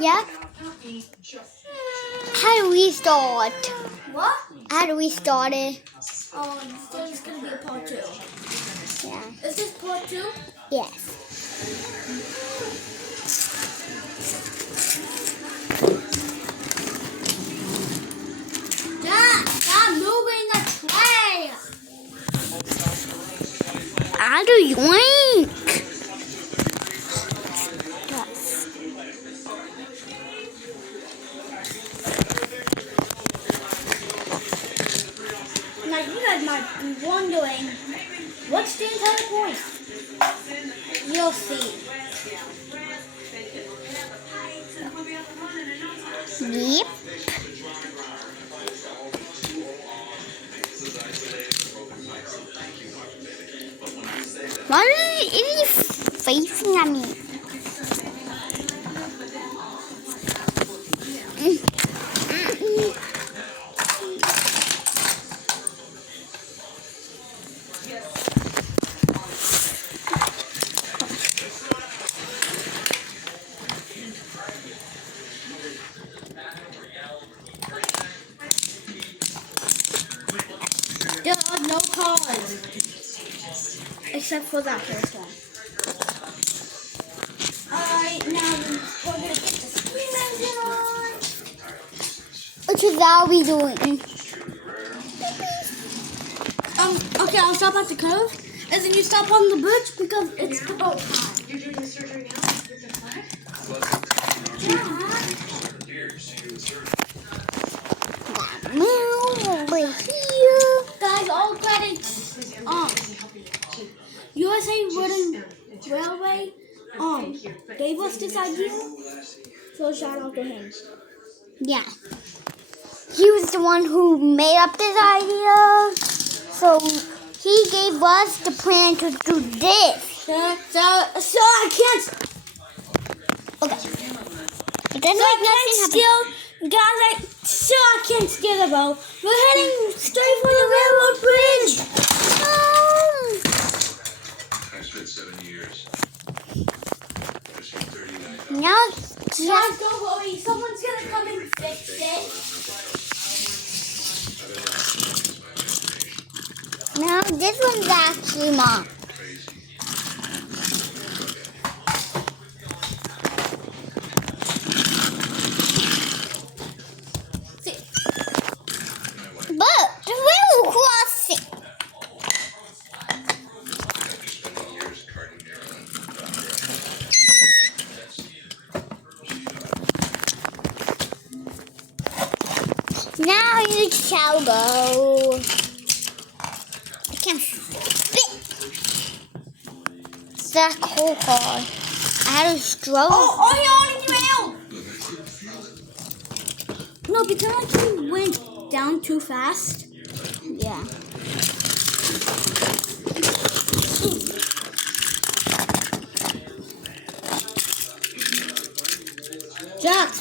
Yeah. How do we start? What? How do we start it? Oh, so it's gonna be a part 2. Yeah. Is this part 2? Yes. Dad, stop moving the tray. How do you wink? Now you guys might be wondering, what's the entire point? You'll see. Yep. Why is he facing at me? There are no cars. Except for that first one. Alright, now we're gonna get the screen engine on. What is that we doing? Okay, I'll stop at the curve. And then you stop on the bridge because it's the boat time. You're doing the surgery now with the clinic? Over here. Guys, all credits. USA Wooden Railway gave us this idea. So shout out to him. Yeah. He was the one who made up this idea. So he gave us the plan to do this. So I can't. Okay. But then I can't steal the boat. We're heading straight for the railroad bridge. I spent 7 years. Now, Just don't worry. Someone's gonna come and fix it. now this one's actually mom. But the railroad crossing. Now you shall go. I can't fit. It's that cold car. I had a stroke. Oh, you're on the rail. No, pretend like you went down too fast. Yeah.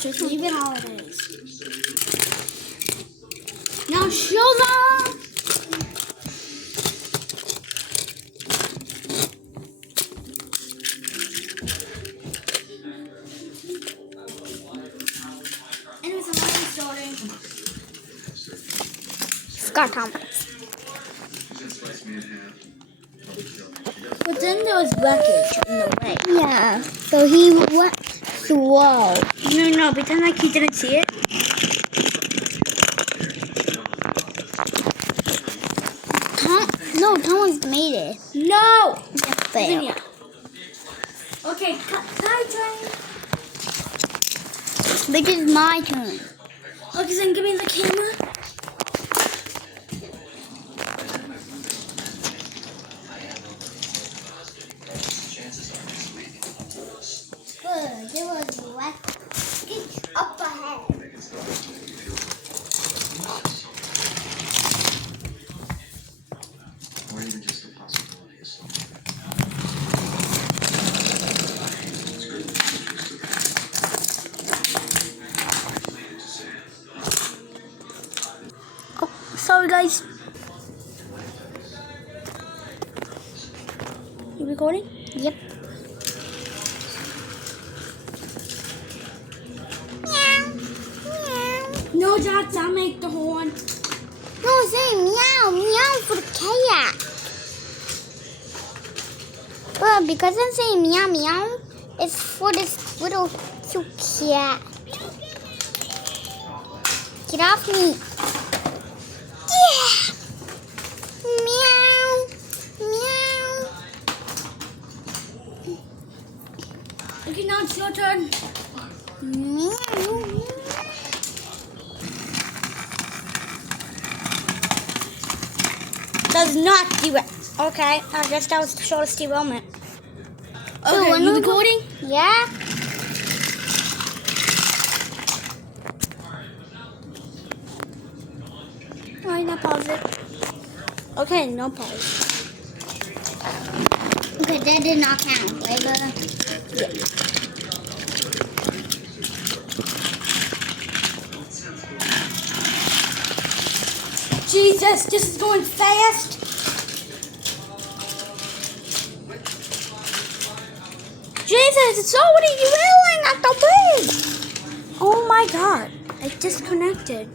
Just leave it how it is. Now show them. Anyways, I'm already starting. Scott Thomas. But then there was wreckage in the way. Yeah. So he went slow. No, pretend like he didn't see it. No, Thomas made it. No! Just failed. Yeah. Okay, hi train. This is my turn. Okay, then give me the camera. Good. There was wreckage up ahead. Or even just the possibilities. Oh, sorry guys. You recording? Yep. No, Jax, I'll make the horn. No, say meow, meow for the cat. But because I'm saying meow, meow, it's for this little cute cat. Get off me. Yeah. Meow, meow. Okay, now it's your turn. Meow. Does not derail. Okay, I guess that was the shortest derailment. So Okay, when you we- recording? Yeah. Alright, now pause it. Okay, no pause. Okay, that did not count, right, brother? Jesus, this is going fast. Jesus, it's already derailing at the bridge. Oh my god, it disconnected.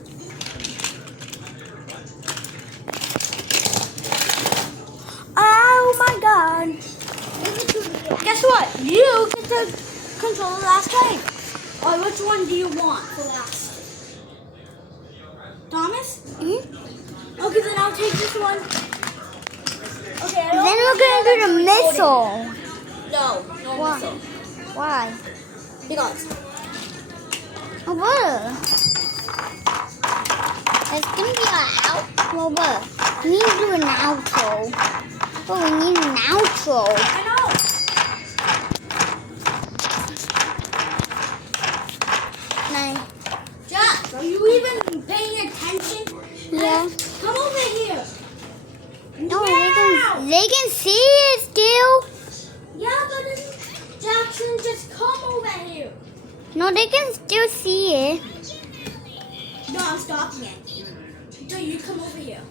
Oh my god. Guess what? You get to control the last game. Or which one do you want for last? Thomas? Mm-hmm. Okay, then I'll take this one. Okay, Then we're gonna do the missile. No, no Why? missile. Why? Because. Oh, what? It's gonna be an outro. What? We need to do an outro. Oh, we need an outro. I know. Nice. Jack, are you even paying attention? Yeah. Come over here. No, Meow. they can see it still. Yeah, but Jackson, just come over here. No, they can still see it. No, I'm stopping it. So you come over here.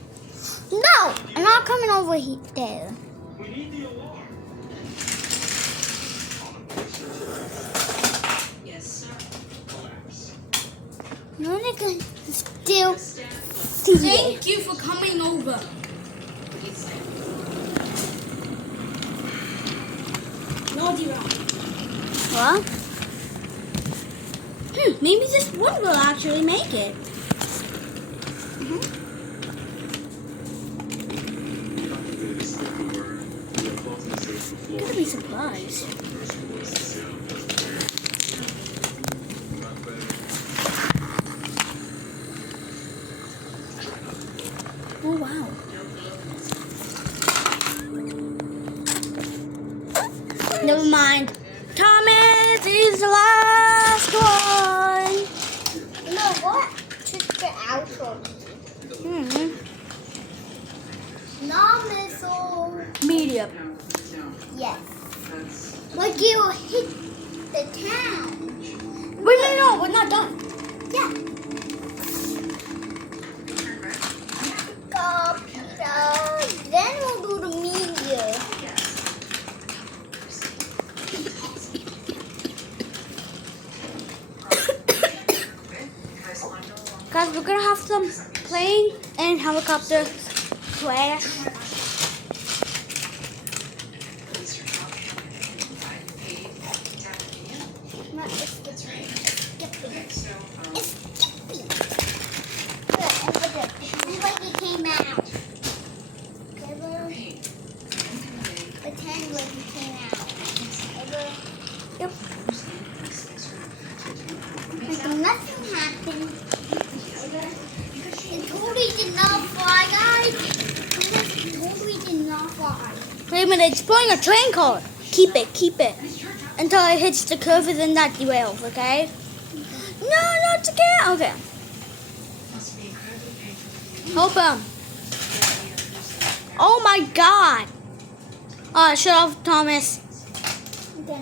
No, I'm not coming over here. There. No, they can still see it. Thank you for coming over. No, Dira. What? Maybe this one will actually make it. Gonna be surprised. Oh wow. Never mind. Thomas is the last one. You know what? Just the outro. Non-missile. Medium. Yes. Like you hit the town. Wait, no, we're not done. Yeah. Then we'll do the media. Guys, we're gonna have some plane and helicopter crash. No, it's Skippy. It's Skippy. Good, and look at it. It's like it came out. Pretend like it came out. Yep. Like nothing happened. It totally did not fly, guys. It totally did not fly. Wait a minute, it's pulling a train car. Keep it. Until it hits the curve and then that derails, okay? No, not again. Okay. Help him. Oh my god. Shut off, Thomas. Okay.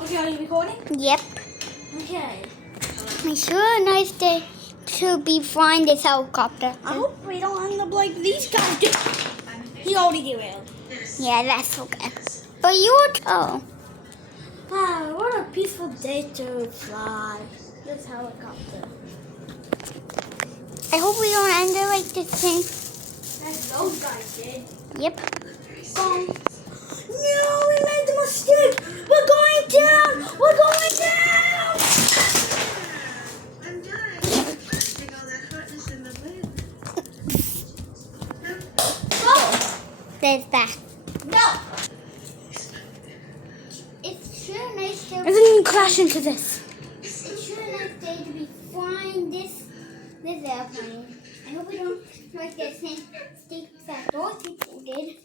Okay, are you recording? Yep. Okay. Make sure nice day to be flying this helicopter. I hope we don't end up like these guys did. He already derailed. Yeah, that's okay. But you were Ah, what a peaceful day to fly. This helicopter. I hope we don't end it like this thing. That's those guys did. Yep. Go. No, we made the mistake. We're going down. We're going down. I'm done. I think all that hotness in the wind. There's that. No. It's sure nice to. And then you crash into this. It's sure nice day to be flying this airplane. I hope we don't like the same mistakes that those people did.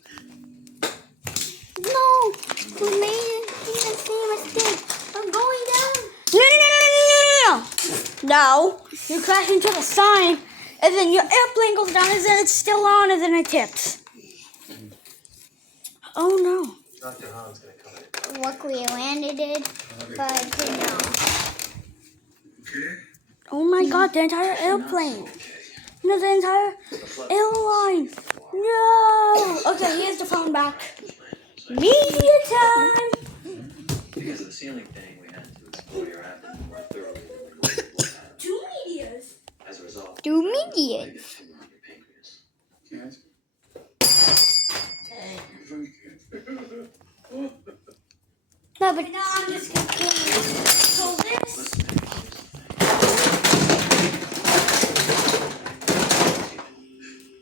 No, we made the same mistake. I'm going down. No. You crash into the sign, and then your airplane goes down, and then it's still on, and then it tips. Oh no. Dr. Han's gonna come in. Luckily, I landed it, but I didn't know. Okay? Oh my god, the entire airplane. No, the entire airline. No. Okay, here's the phone back. Media time. Because of the ceiling thing, we had to explore your abdomen more thoroughly than we normally would have. 2 medias. As a result, Do media. you get a tumor on your pancreas. Yes. No, but Now I'm just gonna so this. Listen to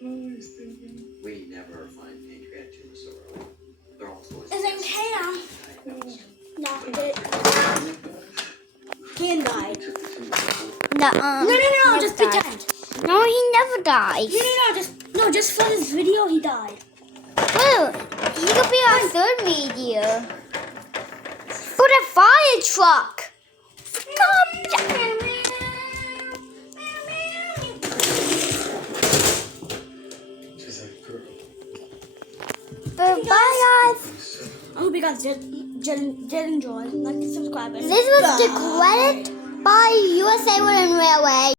me, here's the thing. We never find pancreatic tumors so early. They're almost always. And then Cam. No, Cam died. No, just died. pretend. No, he never died. Just for this video, he died. Well, he could be our third media. For the fire truck. She's like a girl. Bye, guys. I hope you guys did enjoy. Like and subscribe. This was the credit by USA Wooden Railway.